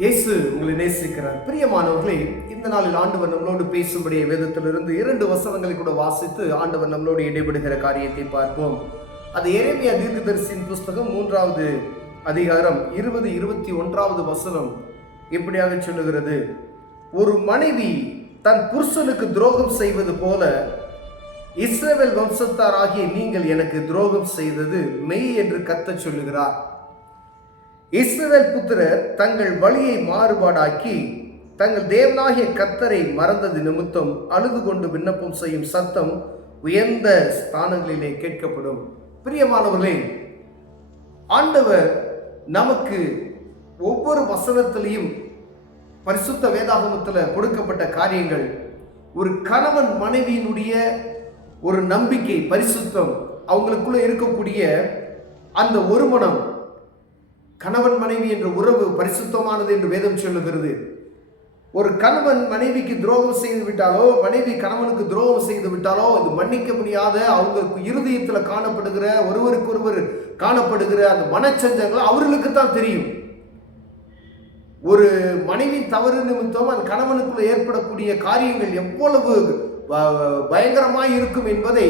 இயேசு உங்களை நேசிக்கிறார். பிரியமானவர்களே, இந்த நாளில் ஆண்டவர் நம்மளோடு பேசும்படிய வேதத்திலிருந்து 2 வசனங்களை கூட வாசித்து ஆண்டவர் நம்மளோடு இடைபடுகிற காரியத்தை பார்ப்போம். அது எரேமியா தீர்க்கதரிசியின் புஸ்தகம் 3வது அதிகாரம் 20-21வது வசனம் இப்படியாக சொல்லுகிறது. ஒரு மனைவி தன் புருஷனுக்கு துரோகம் செய்வது போல இஸ்ரவேல் வம்சத்தாராகிய நீங்கள் எனக்கு துரோகம் செய்தது மெய் என்று கர்த்தர் சொல்லுகிறார். இஸ்ரவேல் புத்திரர் தங்கள் வழியை மாறுபாடாக்கி தங்கள் தேவனாகிய கர்த்தரை மறந்தது நிமித்தம் அழுது கொண்டு விண்ணப்பம் செய்யும் சத்தம் உயர்ந்த ஸ்தானங்களிலே கேட்கப்படும். பிரியமானவர்களே, ஆண்டவர் நமக்கு ஒவ்வொரு வசனத்திலையும் பரிசுத்த வேதாகமத்தில் கொடுக்கப்பட்ட காரியங்கள் ஒரு கணவன் மனைவியினுடைய ஒரு நம்பிக்கை, பரிசுத்தம், அவங்களுக்குள்ள இருக்கக்கூடிய அந்த ஒருமனம், கணவன் மனைவி என்ற உறவு பரிசுத்தமானது என்று வேதம் சொல்லுகிறது. ஒரு கணவன் மனைவிக்கு துரோகம் செய்து விட்டாலோ, மனைவி கணவனுக்கு துரோகம் செய்து விட்டாலோ, இது மன்னிக்க முடியாத அவங்க இருதயத்தில் காணப்படுகிற ஒருவருக்கொருவர் காணப்படுகிற அந்த மனச்சஞ்சங்கள் அவர்களுக்கு தான் தெரியும். ஒரு மனைவி தவறு நிமித்தம் அந்த கணவனுக்குள்ள ஏற்படக்கூடிய காரியங்கள் எவ்வளவு பயங்கரமாய் இருக்கும் என்பதை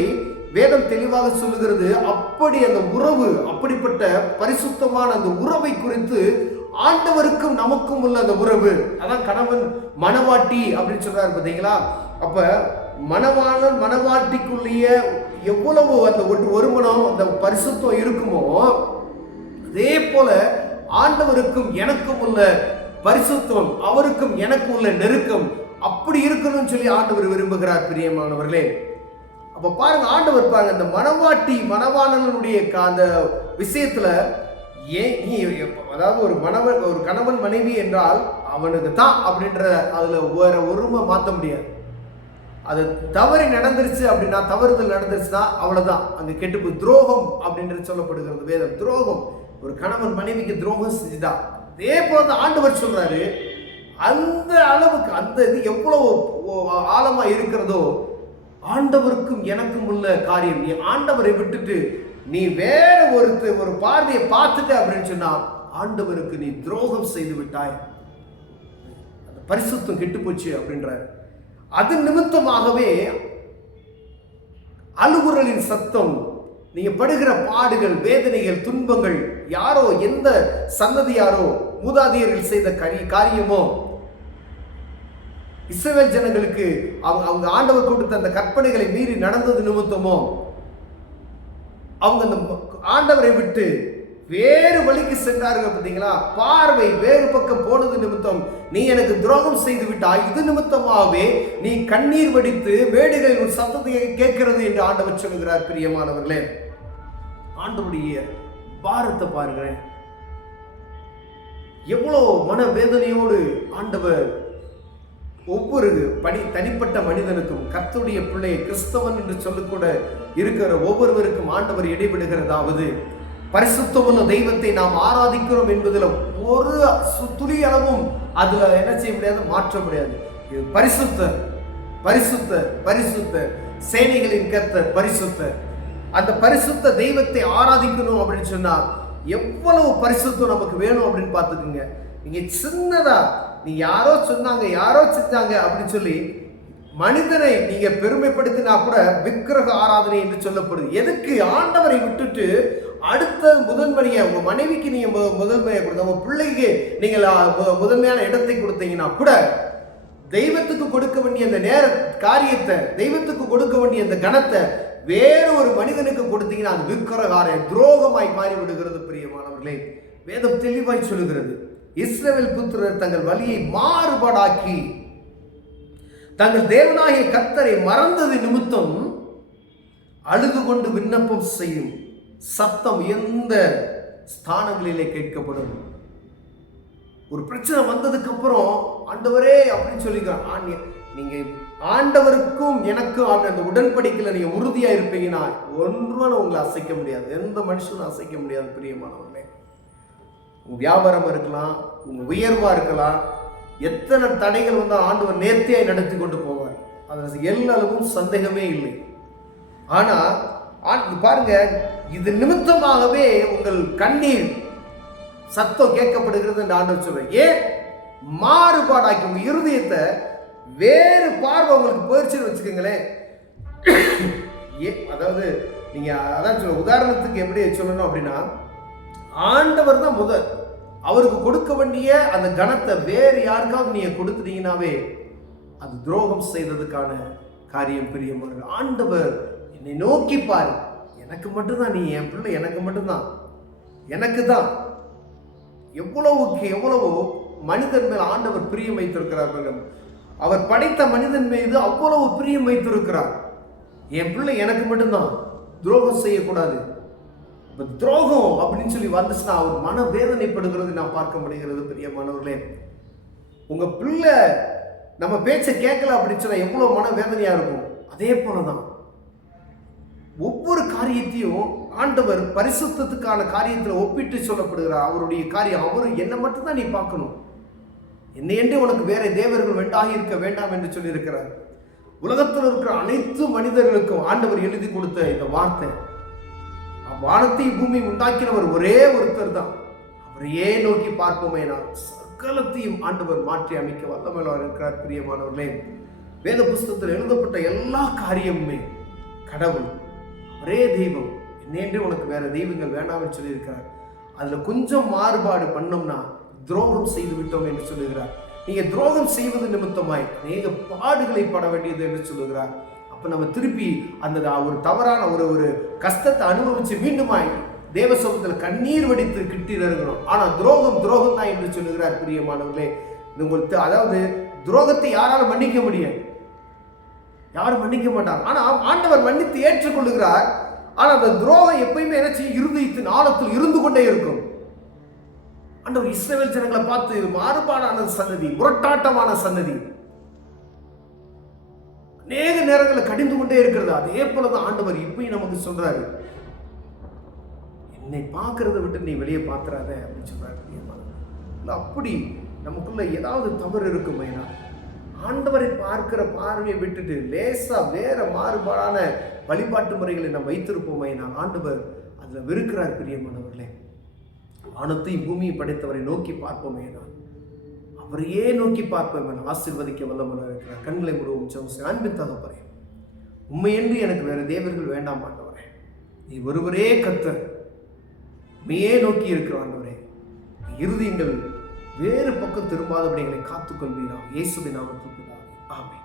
வேதம் தெளிவாக சொல்லுகிறது. அப்படி அந்த உறவு, அப்படிப்பட்ட பரிசுத்தமான அந்த உறவை குறித்து ஆண்டவருக்கும் நமக்கும் உள்ள அந்த உறவு, அதான் கணவன் மணவாட்டி அப்படின்னு சொல்றாரு பார்த்தீங்களா. அப்ப மணவாளன் மணவாட்டிக்குள்ளேயே எவ்வளவு அந்த ஒருமனம், அந்த பரிசுத்தம் இருக்குமோ, அதே போல ஆண்டவருக்கும் எனக்கும் உள்ள பரிசுத்தம், அவருக்கும் எனக்கு உள்ள நெருக்கம் அப்படி இருக்கணும்னு சொல்லி ஆண்டவர் விரும்புகிறார். பிரியமானவர்களே, அப்ப பாருங்க, ஆண்டவர் பாருங்க, அந்த மணவாட்டி மணவாளனுடைய அந்த விஷயத்துல ஏன் நீ, அதாவது ஒரு கணவன் மனைவி என்றால் அவனுக்கு தான் அப்படின்ற அதுல வேற ஒருமை மாற்ற முடியாது. அது தவறி நடந்துருச்சு அப்படின்னா, தவறுதல் நடந்துருச்சுன்னா அவ்வளவுதான், அங்க கெட்டு துரோகம் அப்படின்றது சொல்லப்படுகிறது. வேதம் துரோகம், ஒரு கணவன் மனைவிக்கு துரோகம் செஞ்சுதான். அதே போல ஆண்டவர் சொல்றாரு, அந்த அளவுக்கு அந்த இது எவ்வளவு ஆழமா இருக்கிறதோ ஆண்டவருக்கும் எனக்கும் உள்ள காரியம். நீ ஆண்டவரை விட்டுட்டு நீ வேற ஒரு பார்வையை பார்த்துட்ட அப்படின்னு சொன்னா ஆண்டவருக்கு நீ துரோகம் செய்து விட்டாய், அந்த பரிசுத்தம் கெட்டு போச்சு அப்படின்றார். அது நிமித்தமாகவே அழுகுரலின் சத்தம், நீங்க படுகிற பாடுகள், வேதனைகள், துன்பங்கள், யாரோ எந்த சன்னதியாரோ மூதாதையர்கள் செய்த காரியமோ, இஸ்ரவேல் ஜனங்களுக்கு அவங்க ஆண்டவர் கொடுத்த அந்த கற்பனைகளை மீறி நடந்தது நிமித்தமோ, அவங்க அந்த ஆண்டவரை விட்டு வேறு வழிக்கு சென்றார்கள் பார்த்தீங்களா, பார்வை வேறு பக்கம் போனது நிமித்தம் நீ எனக்கு துரோகம் செய்து விட்டாய், இது நிமித்தமாகவே நீ கண்ணீர் வடித்து மேடைகளில் ஒரு சத்தத்தை கேட்கிறது என்று ஆண்டவர் சொல்லுகிறார். பிரியமானவர்களே, ஆண்டவருடைய பாரத்தை பாருங்களேன், எவ்வளோ மனவேதனையோடு ஆண்டவர் ஒவ்வொரு தனிப்பட்ட மனிதனுக்கும், கர்த்தருடைய பிள்ளை, கிறிஸ்தவன் என்று சொல்லக்கூட இருக்கிற ஒவ்வொருவருக்கும் ஆண்டவர் இடைபடுகிறதாவது, பரிசுத்தமுள்ள தெய்வத்தை நாம் ஆராதிக்கிறோம் என்பதில் ஒரு துளி அளவும் அதுல என்ன செய்ய முடியாது, மாற்ற முடியாது. இது பரிசுத்தர், பரிசுத்தர், பரிசுத்தர், சேனைகளின் கர்த்தர் பரிசுத்தர். அந்த பரிசுத்த தெய்வத்தை ஆராதிக்கணும் அப்படின்னு சொன்னா எவ்வளவு பரிசுத்தம் நமக்கு வேணும் அப்படின்னு பார்த்துக்குங்க. நீங்க சின்னதா, நீ யாரோ சொன்னாங்க, யாரோ செஞ்சாங்க அப்படின்னு சொல்லி மனிதனை நீங்க பெருமைப்படுத்தினா கூட விக்கிரக ஆராதனை என்று சொல்லப்படுது. எதுக்கு? ஆண்டவரை விட்டுட்டு அடுத்த முதன்மையை உங்க மனைவிக்கு நீங்க முதன்மையை கொடுத்த, உங்க பிள்ளைக்கு நீங்க முதன்மையான இடத்தை கொடுத்தீங்கன்னா கூட, தெய்வத்துக்கு கொடுக்க வேண்டிய அந்த நேர காரியத்தை, தெய்வத்துக்கு கொடுக்க வேண்டிய அந்த கணத்தை வேற ஒரு மனிதனுக்கு கொடுத்தீங்கன்னா அது விக்கிரகார துரோகமாய் மாறி விடுகிறது. பிரியமானவர்களே, வேதம் தெளிவாய் சொல்லுகிறது, இஸ்ரவேல் புத்திரர் தங்கள் வழியை மாறுபாடாக்கி தங்கள் தேவனாகிய கர்த்தரை மறந்தது நிமித்தம் அழுது கொண்டு விண்ணப்பம் செய்யும் சத்தம் எந்த ஸ்தானங்களிலே கேட்கப்படும். ஒரு பிரச்சனை வந்ததுக்கு அப்புறம் ஆண்டவரே அப்படின்னு சொல்லிக்கிறான். நீங்க ஆண்டவருக்கும் எனக்கும் அந்த உடன்படிக்கையில் நீங்க உறுதியா இருப்பீங்கன்னா ஒன்றும் உங்களை அசைக்க முடியாது, எந்த மனுஷனும் அசைக்க முடியாது. பிரியமானவர்களே, உங்க வியாபாரம் இருக்கலாம், உங்க உயர்வா இருக்கலாம், எத்தனை தடைகள் வந்தால் ஆண்டவர் நேர்த்தியாய் நடத்தி கொண்டு போவார், அதில் எல்லளவும் சந்தேகமே இல்லை. ஆனா பாருங்க, இது நிமித்தமாகவே உங்கள் கண்ணீர் சத்தம் கேட்கப்படுகிறது என்று ஆண்டவர் சொல்றார். ஏன்? மாறுபாடாக்கி உங்க இருதயத்தை வேறு பார்வை உங்களுக்கு போயிடுச்சுன்னு வச்சுக்கோங்களேன். அதாவது நீங்க அதான் சொல்ல, உதாரணத்துக்கு எப்படி சொல்லணும் அப்படின்னா, ஆண்டவர் தான் முதல். அவருக்கு கொடுக்க வேண்டிய அந்த கணத்தை வேறு யாருக்காவது நீங்க கொடுத்துட்டீங்கன்னாவே அது துரோகம் செய்ததுக்கான காரியம். பிரியமானவர்களே, ஆண்டவர் என்னை நோக்கி பாரு, எனக்கு மட்டும்தான் நீ, என் பிள்ளை எனக்கு மட்டும்தான், எனக்கு தான். எவ்வளவுக்கு எவ்வளவோ மனிதன் மேல் ஆண்டவர் பிரியம் வைத்திருக்கிறார். அவர் படைத்த மனிதன் மீது அவ்வளவு பிரியம் வைத்திருக்கிறார். என் பிள்ளை எனக்கு மட்டும்தான், துரோகம் செய்யக்கூடாது. துரோகம் அப்படின்னு சொல்லி வந்துச்சுன்னா அவர் மன வேதனைப்படுகிறது நான் பார்க்க முடிகிறது. பிரியமானவர்களே, உங்க பிள்ளை நம்ம பேச்சை கேட்கல அப்படின்னு சொன்னா எவ்வளவு மன வேதனையா இருக்கும். அதே போலதான் ஒவ்வொரு காரியத்தையும் ஆண்டவர் பரிசுத்தத்துக்கான காரியத்தில் ஒப்பிட்டு சொல்லப்படுகிறார். அவருடைய காரியம், அவரு என்னை மட்டும்தான் நீ பார்க்கணும், என்னை என்று உனக்கு வேற தேவர்கள் வேண்டாக இருக்க வேண்டாம் என்று சொல்லி இருக்கிறார். உலகத்தில் இருக்கிற அனைத்து மனிதர்களுக்கும் ஆண்டவர் எழுதி கொடுத்த இந்த வார்த்தை, வானத்தை பூமி உண்டாக்கினவர் ஒரே ஒருத்தர் தான், அவரையே நோக்கி பார்ப்போமே நான் சகலத்தையும் ஆண்டவர் மாற்றி அமைக்க வல்லமையுள்ளவர் இருக்கிறார். பிரியமானவர்களே, வேத புஸ்தகத்தில் எழுதப்பட்ட எல்லா காரியமுமே கடவுள் ஒரே தெய்வம், என்னென்று உனக்கு வேற தெய்வங்கள் வேண்டாம்னு சொல்லியிருக்கிறார். அதுல கொஞ்சம் மாறுபாடு பண்ணோம்னா துரோகம் செய்து விட்டோம் என்று சொல்லுகிறார். நீங்க துரோகம் செய்வது நிமித்தமாய் அநேக பாடுகளை பட வேண்டியது என்று சொல்லுகிறார். அப்ப நம்ம திருப்பி அந்த ஒரு தவறான ஒரு கஷ்டத்தை அனுபவிச்சு மீண்டுமாய் தேவ சமூகத்தில் கண்ணீர் வடித்து கிட்டி இருக்கணும். ஆனா துரோகம் தான் என்று சொல்லுகிறார். பிரியமானவர்களே, உங்களுக்கு அதாவது துரோகத்தை யாராலும் மன்னிக்க முடியாது, யாரும் மன்னிக்க மாட்டாங்க. ஆனா ஆண்டவர் மன்னித்து ஏற்றுக்கொள்ளுகிறார். ஆனா அந்த துரோகம் எப்பயுமே என்ன செய்யும், இருதயத்தின் ஆழத்தில் இருந்து கொண்டே இருக்கும். ஆண்டவர் இஸ்ரவேல் ஜனங்களை பார்த்து மாறுபாடான சன்னதி, முரட்டாட்டமான சன்னதி அநேக நேரங்களில் கடிந்து கொண்டே இருக்கிறது. அதே போலதான் ஆண்டவர் இப்பயும் நமக்கு சொல்றாரு, என்னை பார்க்கறத விட்டு நீ வெளியே பார்த்துறாத அப்படின்னு சொல்றாரு. அப்படி நமக்குள்ள ஏதாவது தவறு இருக்குமைனா ஆண்டவரை பார்க்கிற பார்வையை விட்டுட்டு லேசா வேற மாறுபாடான வழிபாட்டு முறைகளை நாம் வைத்திருப்போமைனா ஆண்டவர் அதுல வெறுக்கிறார். பிரியமானவர்களே, வானத்தையும் பூமியை படைத்தவரை நோக்கி பார்ப்போமேனா, அவரையே நோக்கி பார்ப்போம், ஆசீர்வதிக்க வல்லவராக இருக்கிறார். கண்களை முழுவதும் அன்பின் தகப்பனே, உண்மையென்று எனக்கு வேற தேவர்கள் வேண்டாம் ஆண்டவரே, நீ ஒருவரே கர்த்தர், உண்மையே நோக்கி இருக்கிற ஆண்டவரே, இருதயங்கள் வேறு பக்கம் திரும்பாதபடி எங்களை காத்துக்கொள்வீரா. இயேசுவின் நாமத்தில் ஆமென்.